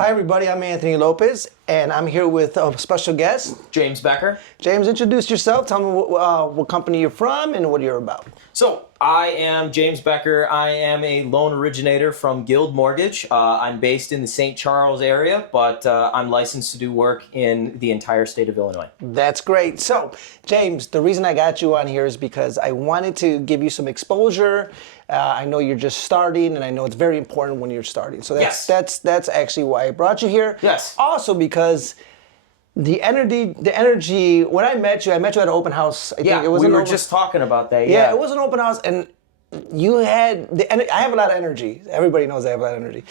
Hi, everybody. I'm Anthony Lopez, and I'm here with a special guest, James Becker. James, introduce yourself. Tell me what company you're from and what you're about. So, I am James Becker. I am a loan originator from Guild Mortgage. I'm based in the St. Charles area, but I'm licensed to do work in the entire state of Illinois. That's great. So, James, the reason I got you on here is because I wanted to give you some exposure. I know you're just starting, and I know it's very important when you're starting. So that's actually why I brought you here. Yes. Also because the energy. When I met you at an open house. I think it was. We were just talking about that. Yeah, it was an open house, and you had I have a lot of energy. Everybody knows I have a lot of energy.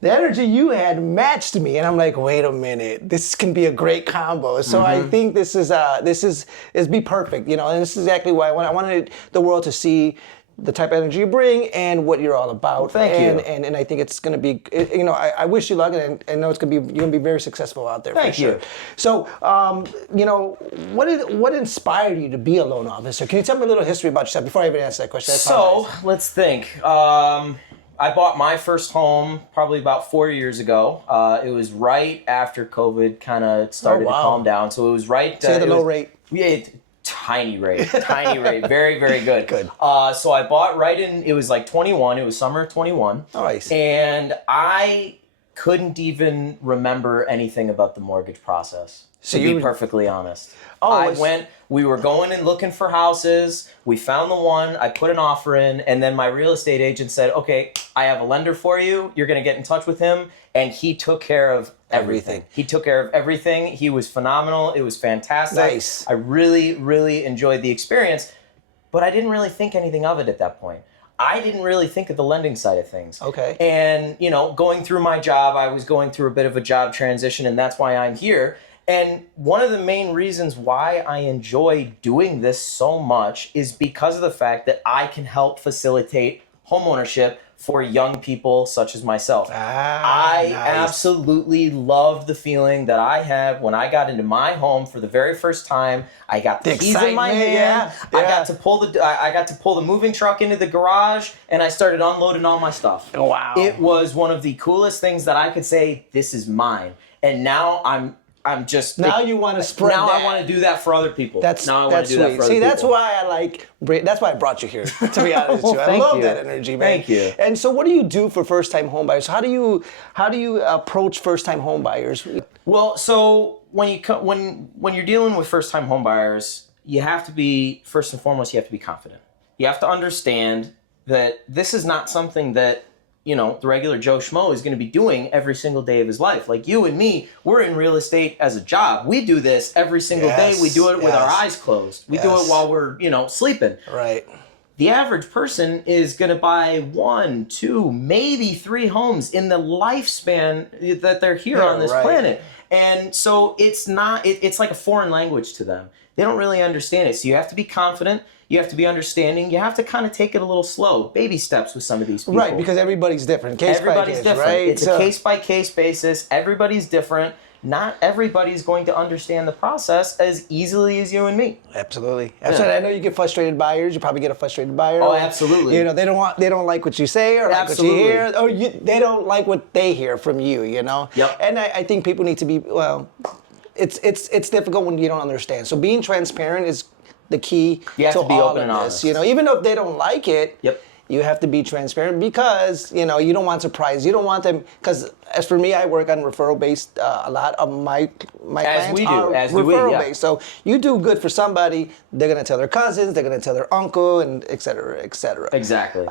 The energy you had matched me, and I'm like, wait a minute, this can be a great combo. So I think this is be perfect, and this is exactly why I wanted the world to see the type of energy you bring and what you're all about. Well, thank you. And I think it's going to be, I wish you luck, and I know you're going to be very successful out there. Thank you. So, what inspired you to be a loan officer? Can you tell me a little history about yourself before I even answer that question? So, let's think. I bought my first home probably about 4 years ago. It was right after COVID kind of started to calm down. So it was right. So the low rate. Yeah, tiny rate, very, very good. Good. So I bought right in. It was like 21. It was summer of 21. Nice. And I couldn't even remember anything about the mortgage process. To be perfectly honest. We were going and looking for houses. We found the one, I put an offer in, and then my real estate agent said, okay, I have a lender for you. You're going to get in touch with him. And he took care of everything. He took care of everything. He was phenomenal. It was fantastic. Nice. I really, really enjoyed the experience, but I didn't really think anything of it at that point. I didn't really think of the lending side of things. Okay. And, going through my job, I was going through a bit of a job transition, and that's why I'm here. And one of the main reasons why I enjoy doing this so much is because of the fact that I can help facilitate homeownership for young people such as myself. I absolutely loved the feeling that I had when I got into my home for the very first time. I got the keys in my hand. Yeah. I got to pull the moving truck into the garage, and I started unloading all my stuff. Oh, wow. It was one of the coolest things that I could say, this is mine. And now I'm just... Now you want to spread now that. I want to do that for other people. That's sweet. See, that's why that's why I brought you here, to be honest with you. I love that energy, man. Thank you. And so what do you do for first-time homebuyers? How do you approach first-time homebuyers? Well, so when you're dealing with first-time homebuyers, you have to be, first and foremost, you have to be confident. You have to understand that this is not something that the regular Joe Schmo is going to be doing every single day of his life. Like you and me, we're in real estate as a job. We do this every single day. We do it with our eyes closed. We do it while we're, sleeping. Right. The average person is going to buy 1, 2, maybe 3 homes in the lifespan that they're here on this planet. And so it's like a foreign language to them. They don't really understand it. So you have to be confident. You have to be understanding. You have to kind of take it a little slow, baby steps with some of these people. Right, because everybody's different. Everybody's different. Right? It's a case-by-case basis. Everybody's different. Not everybody's going to understand the process as easily as you and me. Absolutely. I know you get frustrated buyers. You probably get a frustrated buyer. Oh, absolutely. They don't like what you say or like what you hear, or they don't like what they hear from you. Yep. And I think people need to be It's difficult when you don't understand. So being transparent is the key you have to be all open of and this. honest. Even though if they don't like it, you have to be transparent because you don't want surprise. You don't want them, because as for me, I work on referral based. A lot of my clients are referral based. So you do good for somebody, they're gonna tell their cousins, they're gonna tell their uncle, and et cetera, et cetera. Exactly.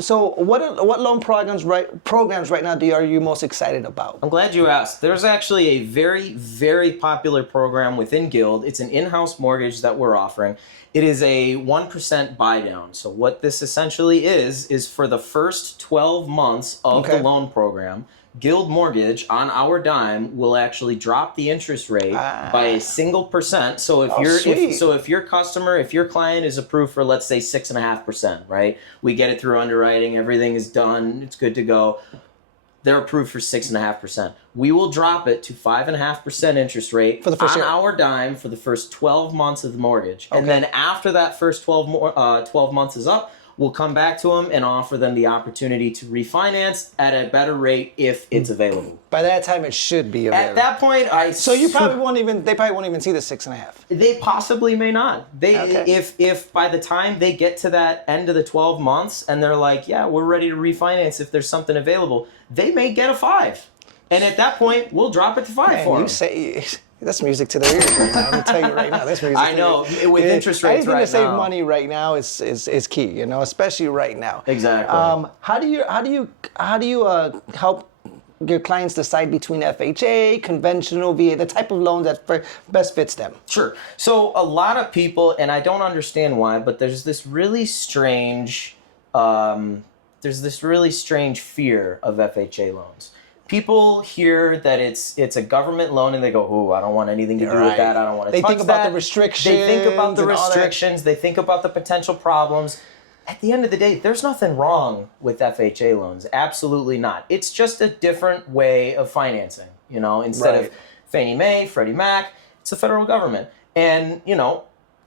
So what loan programs right now are you most excited about? I'm glad you asked. There's actually a very, very popular program within Guild. It's an in-house mortgage that we're offering. It is a 1% buy down. So what this essentially is for the first 12 months of the loan program, Guild Mortgage on our dime will actually drop the interest rate by a single %. So if your client is approved for, let's say, 6.5%, right? We get it through underwriting, everything is done, it's good to go. They're approved for 6.5%. We will drop it to 5.5% interest rate for the first on year. Our dime for the first 12 months of the mortgage. Okay. And then after that first 12 months is up, we'll come back to them and offer them the opportunity to refinance at a better rate if it's available. By that time, it should be available. At that point, So they probably won't even see the 6.5. They possibly may not. Okay. If by the time they get to that end of the 12 months and they're like, yeah, we're ready to refinance if there's something available, they may get a 5. And at that point, we'll drop it to 5 for them. That's music to their ears right now. I'm gonna tell you right now. That's music. I know. With interest rates anything right to save now. money right now is key. You know, especially right now. Exactly. How do you help your clients decide between FHA, conventional, VA, the type of loan that best fits them? Sure. So a lot of people, and I don't understand why, but there's this really strange fear of FHA loans. People hear that it's a government loan and they go, "Ooh, I don't want anything to do with that. I don't want to touch that." They think about the restrictions. They think about the and all that. restrictions. They think about the potential problems. At the end of the day, there's nothing wrong with FHA loans. Absolutely not. It's just a different way of financing. You know, instead of Fannie Mae, Freddie Mac, it's the federal government. And, you know,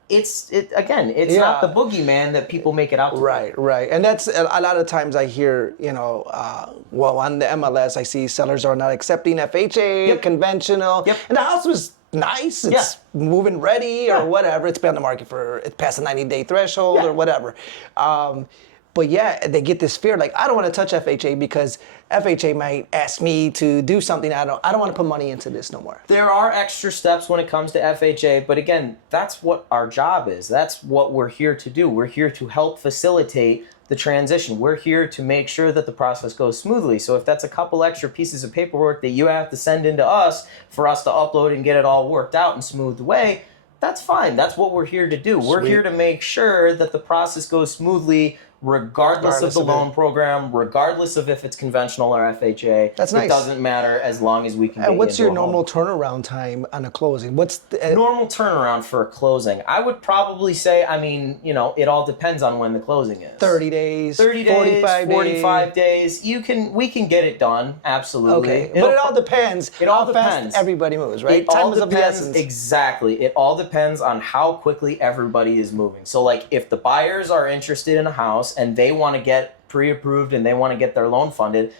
it's not the boogeyman that people make it out to be. Right. And that's a lot of times I hear, you know, on the MLS, I see sellers are not accepting FHA, conventional. Yep. And the house was nice. It's moving ready or whatever. It's been on the market it's past the 90-day threshold or whatever. But they get this fear, like, I don't want to touch FHA because FHA might ask me to do something. I don't want to put money into this no more. There are extra steps when it comes to FHA, but again, that's what our job is. That's what we're here to do. We're here to help facilitate the transition. We're here to make sure that the process goes smoothly. So if that's a couple extra pieces of paperwork that you have to send into us for us to upload and get it all worked out and smoothed away, that's fine. That's what we're here to do. We're here to make sure that the process goes smoothly regardless of the loan program, regardless of if it's conventional or FHA. That's nice. It doesn't matter as long as we can get And what's you your into a normal home. turnaround time on a closing? What's the Normal turnaround for a closing? I would probably say, I mean, you know, it all depends on when the closing is. 30 days, 30 days, 45 days. We can get it done, absolutely. Okay, but it all depends. It all how fast depends. Everybody moves, right? It all Time is of the depends, essence. exactly. It all depends on how quickly everybody is moving. So, like, if the buyers are interested in a house and they want to get pre-approved and they want to get their loan funded,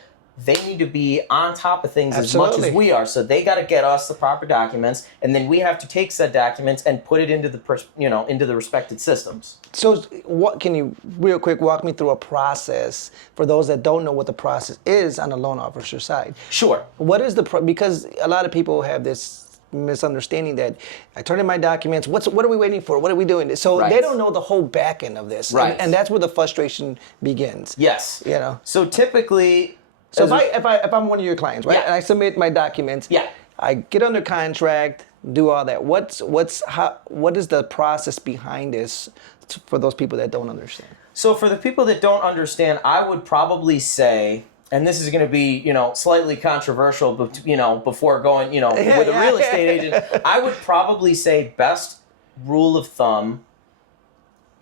they need to be on top of things as much as we are. So they got to get us the proper documents, and then we have to take said documents and put it into the respected systems. So what can you real quick walk me through a process for those that don't know what the process is on the loan officer side? Sure. What is because a lot of people have this misunderstanding that I turn in my documents. What are we waiting for? What are we doing? So they don't know the whole back end of this, right? And that's where the frustration begins. Yes. You know. So typically, so if I'm one of your clients, right, and I submit my documents, I get under contract, do all that. What is the process behind this for those people that don't understand? So for the people that don't understand, I would probably say, and this is going to be, slightly controversial, but, before going, with a real estate agent, I would probably say best rule of thumb,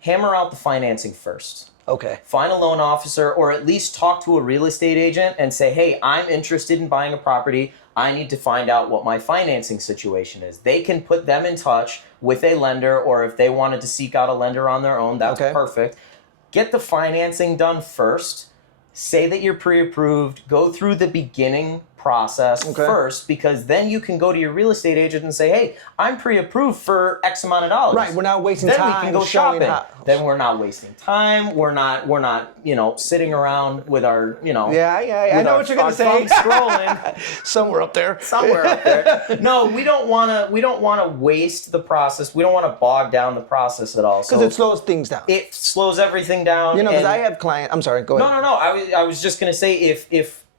hammer out the financing first. Okay. Find a loan officer or at least talk to a real estate agent and say, hey, I'm interested in buying a property. I need to find out what my financing situation is. They can put them in touch with a lender, or if they wanted to seek out a lender on their own, that's perfect. Get the financing done first. Say that you're pre-approved. Go through the beginning process first, because then you can go to your real estate agent and say, hey, I'm pre-approved for X amount of dollars. Right, we're not wasting time. Then we can go shopping. Then we're not wasting time. We're not, sitting around with our, I know what you're gonna say. Scrolling somewhere up there. No, we don't want to waste the process. We don't want to bog down the process at all. Because it slows things down. It slows everything down. Because I have clients. I'm sorry. Go ahead. No. I was just gonna say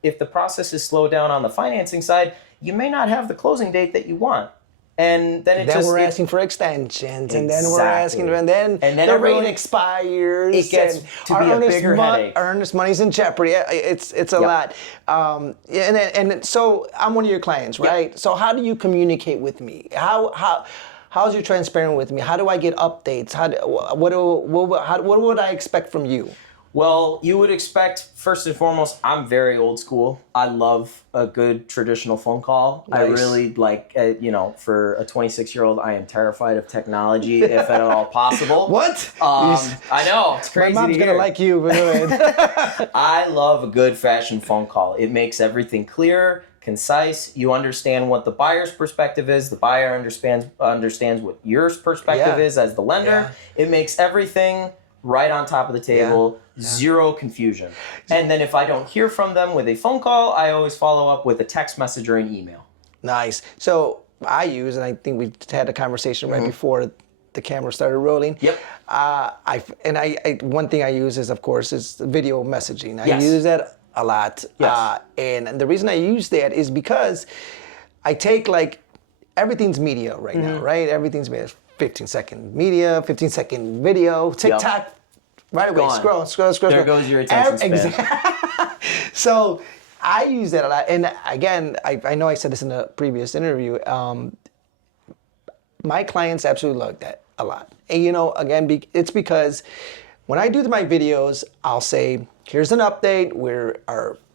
if the process is slowed down on the financing side, you may not have the closing date that you want. And then we're asking for extensions, and then we're asking, and then the rate expires. It gets to be a bigger headache. Earnest money's in jeopardy. It's a lot. And so I'm one of your clients, right? Yep. So how do you communicate with me? How's you transparent with me? How do I get updates? What would I expect from you? Well, you would expect, first and foremost, I'm very old school. I love a good traditional phone call. Nice. I really like, for a 26-year-old, I am terrified of technology, if at all possible. What? I know, it's crazy. My mom's going to like you, but go ahead. I love a good fashioned phone call. It makes everything clear, concise. You understand what the buyer's perspective is. The buyer understands what your perspective is as the lender. Yeah. It makes everything right on top of the table, zero confusion. And then if I don't hear from them with a phone call, I always follow up with a text message or an email. Nice. So I use, and I think we had a conversation right before the camera started rolling. Yep. One thing I use is, of course, is video messaging. I use that a lot. Yes. And the reason I use that is because I take everything's media right now, right? Everything's media. 15-second media, 15-second video, TikTok, right away, scroll. There goes your attention span. So I use that a lot. And again, I know I said this in a previous interview, my clients absolutely love that a lot. And again, it's because when I do my videos, I'll say, here's an update,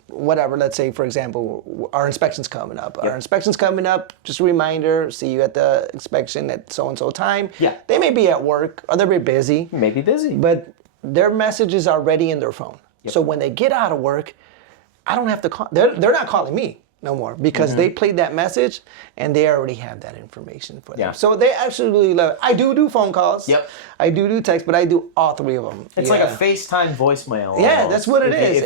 whatever, let's say, for example, our inspection's coming up. Our inspection's coming up, just a reminder, see you at the inspection at so-and-so time. Yeah. They may be at work, or they're very busy. Maybe busy. But their messages are ready in their phone. Yep. So when they get out of work, I don't have to call, they're not calling me no more because they played that message and they already have that information for them. Yeah. So they absolutely love it. I do phone calls. Yep. I do text, but I do all three of them. It's like a FaceTime voicemail. Yeah, almost, that's what it is.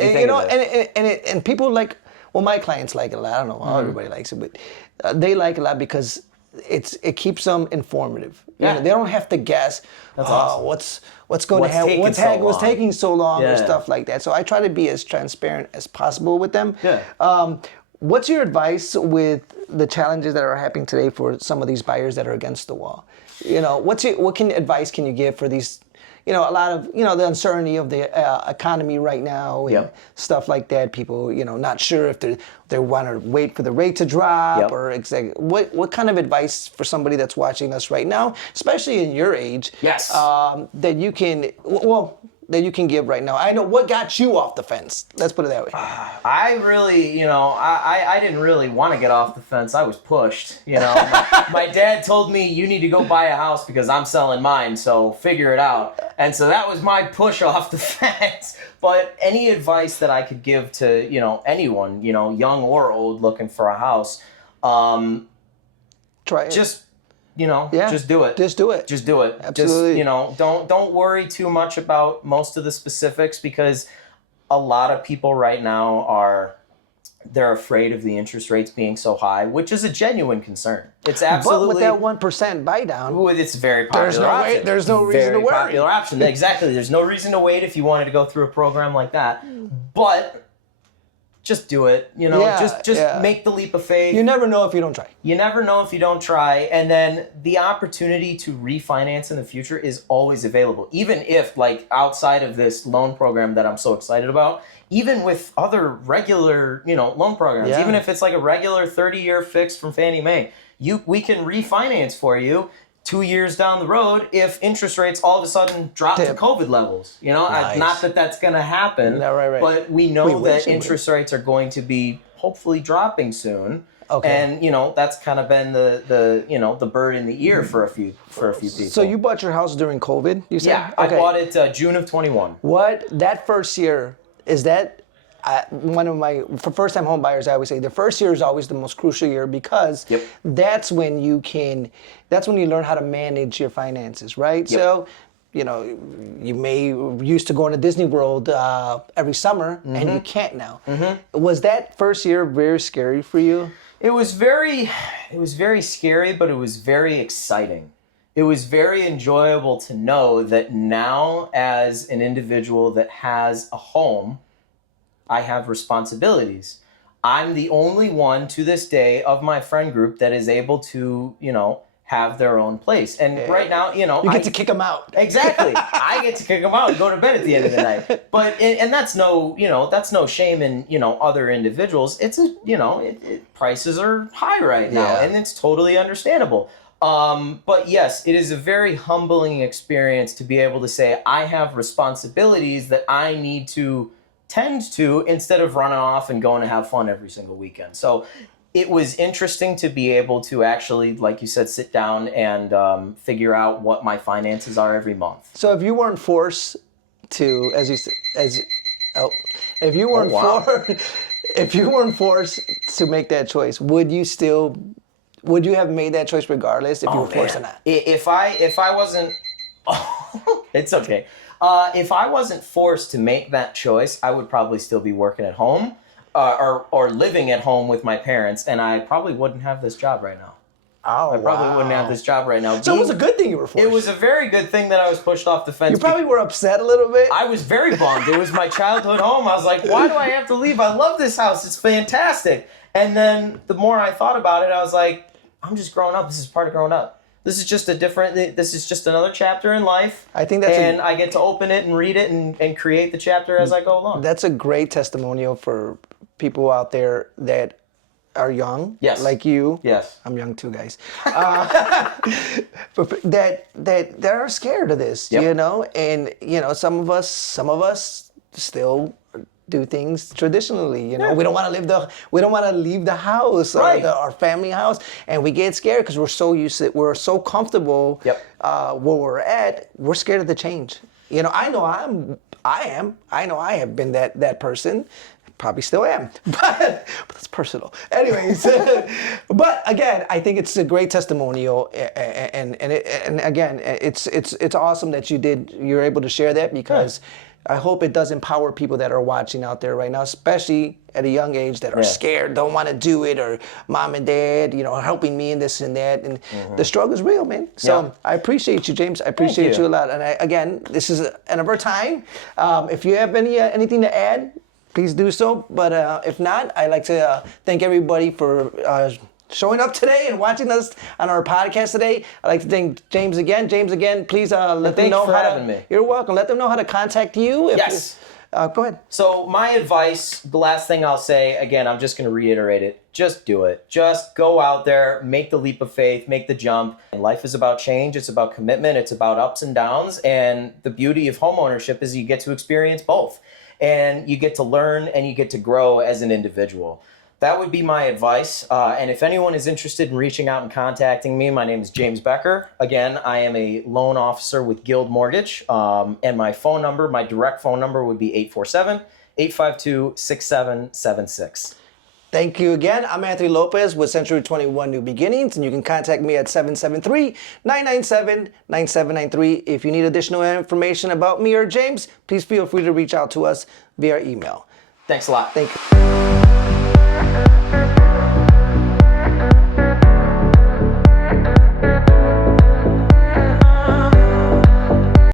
And people my clients like it a lot. I don't know how everybody likes it, but they like it a lot because it keeps them informative. Yeah. They don't have to guess. That's awesome. What's going to happen? What's taking so long or stuff like that. So I try to be as transparent as possible with them. Yeah. What's your advice with the challenges that are happening today for some of these buyers that are against the wall? What advice can you give for these? A lot of the uncertainty of the economy right now and stuff like that. People not sure if they want to wait for the rate to drop or exactly what kind of advice for somebody that's watching us right now, especially in your age, that you can give right now. I know what got you off the fence. Let's put it that way. I really, I didn't really want to get off the fence. I was pushed. My dad told me you need to go buy a house because I'm selling mine. So figure it out. And so that was my push off the fence. But any advice that I could give to anyone, young or old, looking for a house, try it. Just do it. Just do it. Just do it. Absolutely. Just, don't worry too much about most of the specifics because a lot of people right now they're afraid of the interest rates being so high, which is a genuine concern. It's absolutely. But with that 1% buy down, it's a very popular option. There's no reason to worry. Very popular option. Exactly. There's no reason to wait if you wanted to go through a program like that. But just do it. Just make the leap of faith. You never know if you don't try. You never know if you don't try. And then the opportunity to refinance in the future is always available. Even if, outside of this loan program that I'm so excited about, even with other regular, loan programs, even if it's like a regular 30-year fix from Fannie Mae, we can refinance for you 2 years down the road if interest rates all of a sudden drop to COVID levels. Nice. Not that that's going to happen, right. but we know that interest rates are going to be hopefully dropping soon. Okay. And that's kind of been the bird in the ear for a few people. So you bought your house during COVID, you said? Yeah, I bought it June of 21. That first year, is that one of my, for first-time home buyers, I always say the first year is always the most crucial year because that's when you learn how to manage your finances, right? Yep. So, you may used to going to Disney World every summer and you can't now. Was that first year very scary for you? It was very scary, but it was very exciting. It was very enjoyable to know that now as an individual that has a home, I have responsibilities. I'm the only one to this day of my friend group that is able to, have their own place. And right now, you get to kick them out. Exactly. I get to kick them out and go to bed at the end of the night. But, and that's no shame in, other individuals. It's prices are high right now and it's totally understandable. But yes, it is a very humbling experience to be able to say, I have responsibilities that I need to tend to instead of running off and going to have fun every single weekend. So it was interesting to be able to actually, like you said, sit down and figure out what my finances are every month. So if you weren't forced to, if you weren't if you weren't forced to make that choice, would you have made that choice regardless if you were forced or not? If I wasn't, it's okay. If I wasn't forced to make that choice, I would probably still be working at home. Or living at home with my parents, and I probably wouldn't have this job right now. Oh, I probably wouldn't have this job right now. So it was a good thing you were forced. It was a very good thing that I was pushed off the fence. You probably were upset a little bit. I was very bummed. It was my childhood home. I was like, why do I have to leave? I love this house. It's fantastic. And then the more I thought about it, I was like, I'm just growing up. This is part of growing up. This is just another chapter in life. I think that's I get to open it and read it and create the chapter as I go along. That's a great testimonial for people out there that are young, yes, like you. Yes, I'm young too, guys. But that are scared of this, yep. you know, and you know, some of us still do things traditionally. You know, we don't want to leave the house, right. Our family house, and we get scared because we're so used to it. We're so comfortable where we're at. We're scared of the change. You know, I know I have been that person. Probably still am, but that's personal. Anyways, but again, I think it's a great testimonial, and again, it's awesome that you're able to share that, because I hope it does empower people that are watching out there right now, especially at a young age, that are scared, don't want to do it, or mom and dad, you know, are helping me in this and that, and the struggle is real, man. So I appreciate you, James. I appreciate you a lot, and again, this is end of our time. If you have anything to add, please do so. But if not, I'd like to thank everybody for showing up today and watching us on our podcast today. I'd like to thank James again. James, again, please let them know having me. You're welcome. Let them know how to contact you. Yes. Go ahead. So my advice, the last thing I'll say, again, I'm just going to reiterate it. Just do it. Just go out there, make the leap of faith, make the jump. And life is about change. It's about commitment. It's about ups and downs. And the beauty of homeownership is you get to experience both. And you get to learn and you get to grow as an individual. That would be my advice. And if anyone is interested in reaching out and contacting me, my name is James Becker. Again, I am a loan officer with Guild Mortgage. And my phone number, my direct phone number would be 847-852-6776. Thank you again. I'm Anthony Lopez with Century 21 New Beginnings, and you can contact me at 773-997-9793. If you need additional information about me or James, please feel free to reach out to us via email. Thanks a lot. Thank you.